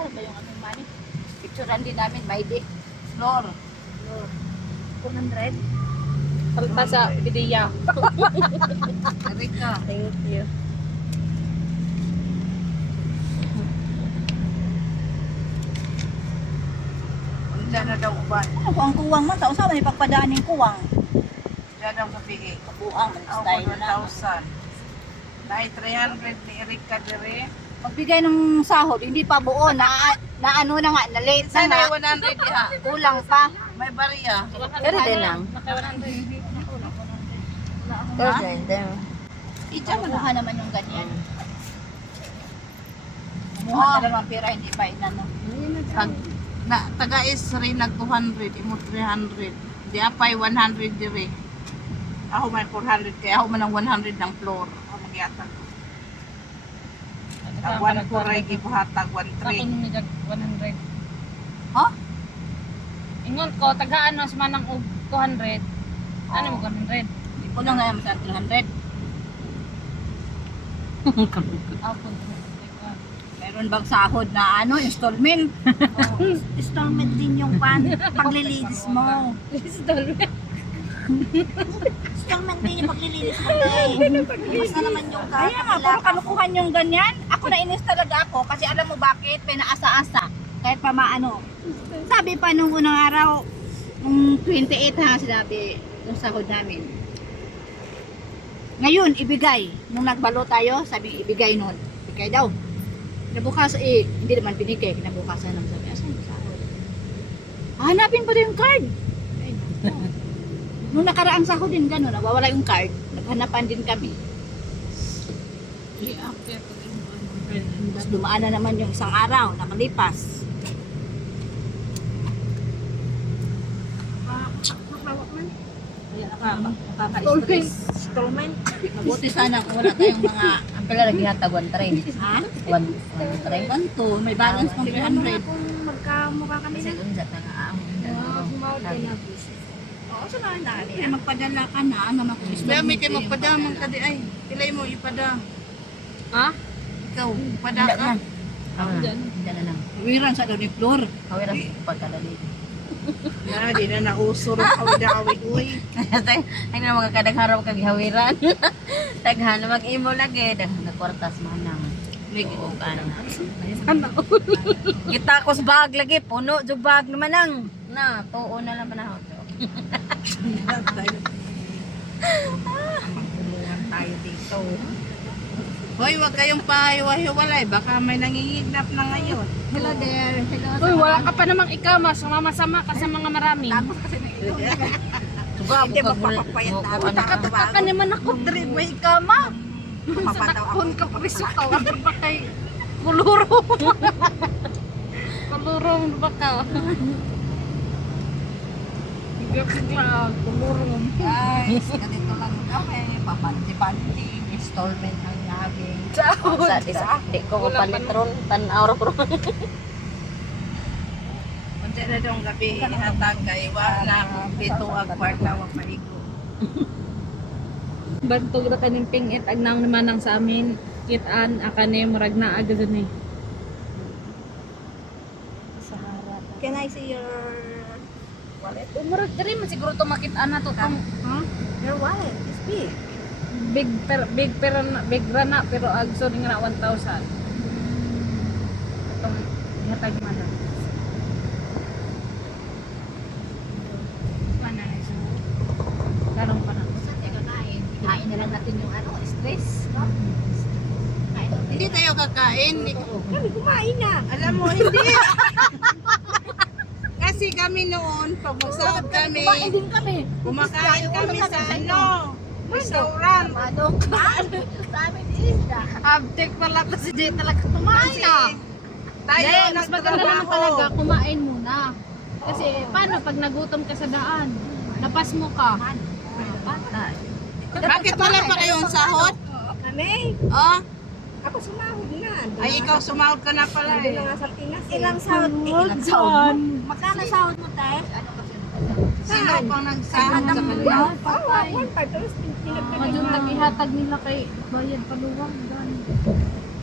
Saan ba yung anong money? Picturean din namin, may day. Floor. 200. Palta sa bidiya. Erika. Thank you. Diyan na daw uban. Ano ko ang kuwang man? Taon sa may pagpadaan yung kuwang. Diyan daw sa PA. Kabuang, Ako style na. 1,000. Dahil 300 ni Erika dire. Magbigay ng sahod, hindi pa buo. Na ano na nga, na late na Sana nga. 100 diha. Kulang pa. May bariya. Pero din lang. Pero din din. Ija mo na. Kuha naman yung ganyan. Kumuha na lang ang pera, hindi pa inano. Tag na taga is rin nag 200, imo 300. Di apay 100 dire. Ako man 400 kaya ako man ang 100 ng floor. Ako magyatag. Ang 1 ko ray gibuhatag 1 Ako 3. nung nijag 100. Ha? Ingon ko, tagaan mas manang og 200. Ano mo 100? Kulang nga naman sa 300. Ako. Meron bang sahod na ano, installment? Installment din yung paglilinis mo. Installment din yung paglilinis mo. Mas na naman yung kaya nga, puro kalukuhan yung ganyan. Ako nainis talaga ako kasi alam mo bakit? Pinaasa-asa. Kahit pa maano. Sabi pa nung unang araw, nung 28 ha, sinabi yung sahod namin. Ngayon, ibigay. Nung nagbalo tayo, sabi ibigay nun. Ibigay daw. Kinabukas, hindi naman binigay. Kinabukasan lang sabi, asan yung sahod? Hanapin pa rin yung card. Ay, naku. Nung nakaraang sahod din gano'n, nawawala yung card. Naghanapan din kami. Tapos dumaan na naman yung isang araw, nakalipas. Kaya nakaka-stress. Installment. Mabuti sana kung wala tayong mga Ang pala lagi hatag 1 ha? 1 try. 1, 2, may balance pang 300. Magkamukha kami Kasi unsa ta nga ang Oo, so na dali. Ay, magpadala ka na, naman kung gusto May mo, kay yung magpadamang magpadala. ka di ay. Pilay mo ipada. Ha? Ikaw, pada ka. Diyan na lang. Wiran sa daw ni Flor. Kawira pagkadali. Na di na nausuro kawid uy. Ay na mga kadagharaw kag hawiran. Taghan mag-imo lagi daghan na kwartas manang. Lagi og ano. Kita ko sa bag lagi puno jug bag naman ang. Na, tuo na lang manahon. Tulungan tayo dito. Hoy, wag kayong pahiwa-hiwalay. Baka may nangingignap na ngayon. Hello there. Hello. Uy, wala ka pa namang ikama. Sumama-sama ka sa mga marami. Tapos kasi may ito. Suga Hindi mo magpapapayat na. ano. Taka ka naman ako. Dre, may ikama. Sa Mapataw ako. takon ka preso ka. Wala ba kay kuluro. Kuluro mo ba ka? Bigla, kuluro. Guys, ganito lang kami. Papanti-panti. Installment ng lagi. Sa di ko palitron tan-aw ro. Unsa na dong gabi ihatag kay wala akong pito ag kwarta wa maigo. Bantog na kaning pingit agnang naman ang sa amin. Kitaan akane murag na agad ni. Can I see your Wallet. Murag diri man siguro to makitaan na to. your wallet? It's big. Big rana pero agso nga na 1,000. Itong ihatag man na. Mana na siya? Karong pa na. Saan tayo kakain? Kain na lang natin yung ano, stress. No? Kain lang. Hindi tayo kakain. Kami kumain na. Alam mo, hindi. Kasi kami noon, pag magsahod kami, Kumain din kami. kumakain kami sa ano, restaurant. Manok. Sa amin isda. Abtek pala kasi di talaga kumain Kasi na. tayo Hindi, mas maganda naman talaga nagtrabaho. kumain muna. Kasi paano pag nagutom ka sa daan? Napas mo ka. Patay. Bakit wala pa kayong sahod? Kami? Oh, Ako sumahod na. ay ikaw sumahod ka na pala eh. sa Pinas. Ilang sahod? Ilang sahod mo? Magkano sahod mo tayo? Ano kasi? Sino pang nagsahod sa kanila? Patay. Madyung nag-ihatag nila kay Bayan Paluwag.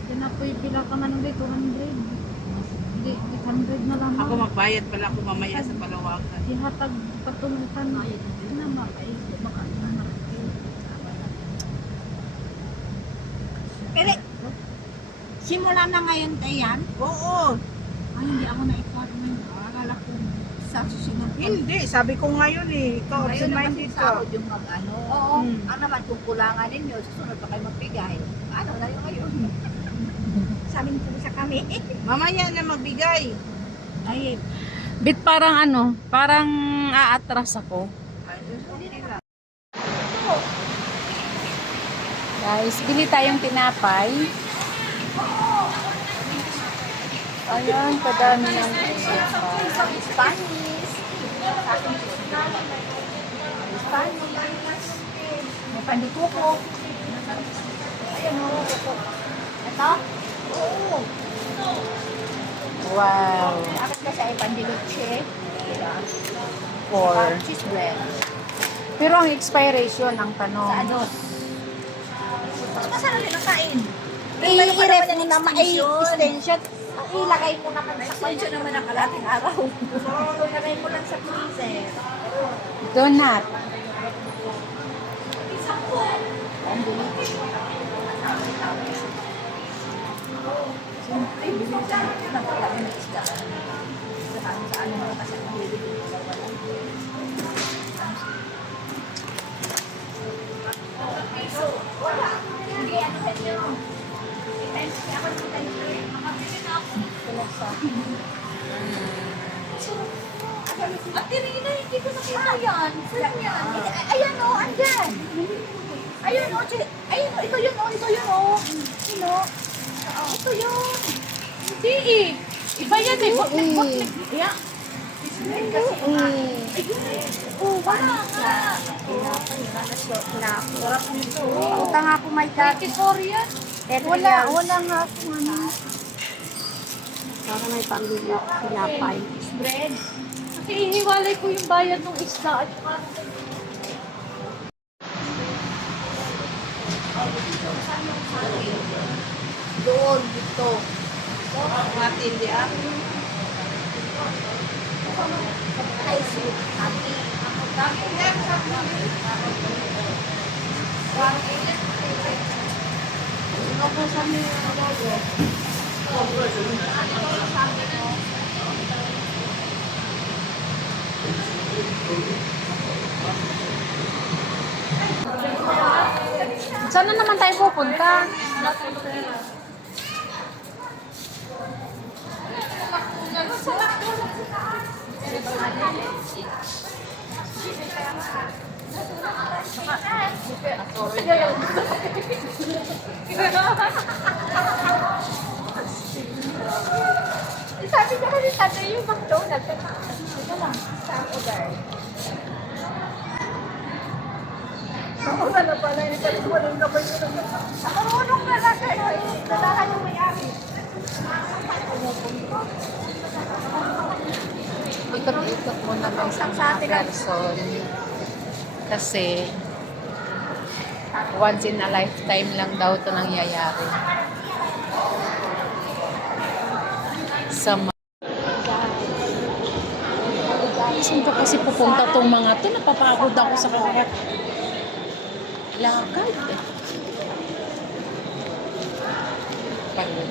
Yan na po yung pila ka man ng 200. Hindi, 800 na lang. Ako magbayad pala ako mamaya sa Palawagan. Ihatag patulutan na. Pero, simula na ngayon tayo yan? Oo. Ay, hindi ako na-partner. Akala ko sa susunod. Hindi, sabi ko ngayon eh. Ikaw, Ngayon naman absent-minded sa ka. ako yung mag-ano. Oo. Ano naman, kung kulangan ninyo, susunod pa kayo magbigay. Ano na yung ngayon? Sabi nito sa kami. Mamaya na magbigay. Ay, Bit parang ano, parang aatras ako. Guys, bili tayong tinapay. Ayan, kadami ng tinapay. Spanish. Spanish. May pandikuko. Ayan o, kuko. Ito? Oo. Wow. Akat kasi ay pandilutse. Four. Cheese bread. Pero ang expiration, ang Sa tanong. ados. Mas masarap din ang kain. I-ref mo naman, ay extension. Ilagay mo naman sa extension naman ang kalating araw. Ilagay mo lang sa freezer. Donut. Siyempre, bilhin ka ng kalaking ng isda. Sa ano mo kasi ang bibigyan sa wala. Wala. Hindi, ano sa inyo? Ako nung tayo makapili na ako. Tulog sa At Tirina, hindi ko nakita yan. Saan yan? Ayan o, andyan. Ayun o, ayun o, ito yun o, ito yun o. Yun o. Ito yun. Hindi eh. Iba yan eh. Botlik. Yeah. Kasi ayun eh. Oh, wala nga. Sarap nito. Utang ako, my God. Victoria? Wala nga akong ano. Para may pamilya ako sinapay. Bread. Kasi iniwalay ko yung bayad ng isda at saka Doon, dito. Natin di ah. Ay, sweet. Happy. saan na naman tayo pupunta? Sabi ko kasi sabi yung McDonald's. Ito lang. Sa order. Ano pala yung marunong na ba yun? Marunong na lang kayo. Nalahan yung may-ari. Ikot-ikot muna lang sa mga person. Kasi once in a lifetime lang daw ito nangyayari. Sa saan ka kasi pupunta tong mga to? Napapagod ako sa lakad. Pagod.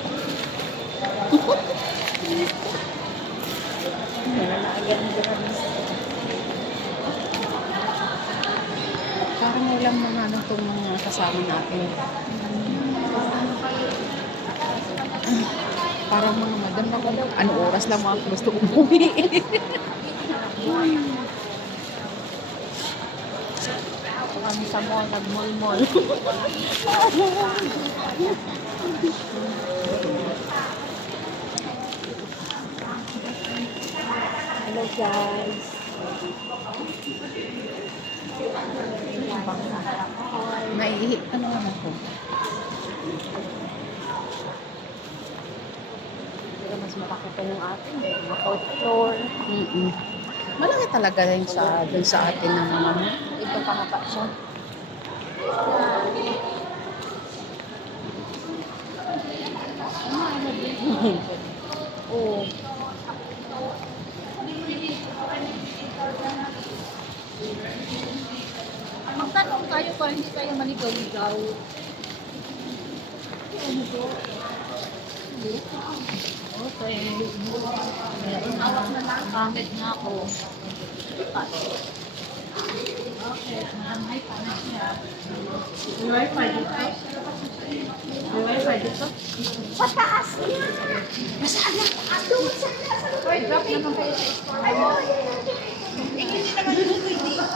Parang walang mga ano itong mga kasama natin. Parang mga madam na kung ano oras lang mga gusto kong umuwi. Kami sa mall, nag-mall-mall. Hello guys. Naiihit pa naman ako. Pero mas malaki pa yung atin. Mga fourth floor. Malaki talaga rin sa dun sa atin ng mga Ito pangapa siya. Oo. hindi kayo manigaw-ligaw. Okay. Meron na ako na lang. Pangit nga ako. Okay. May panas siya. May wifi dito. May wifi dito. Pataas niya! Masaan na? Doon sa drop naman kayo sa store. Ay, hindi naman yung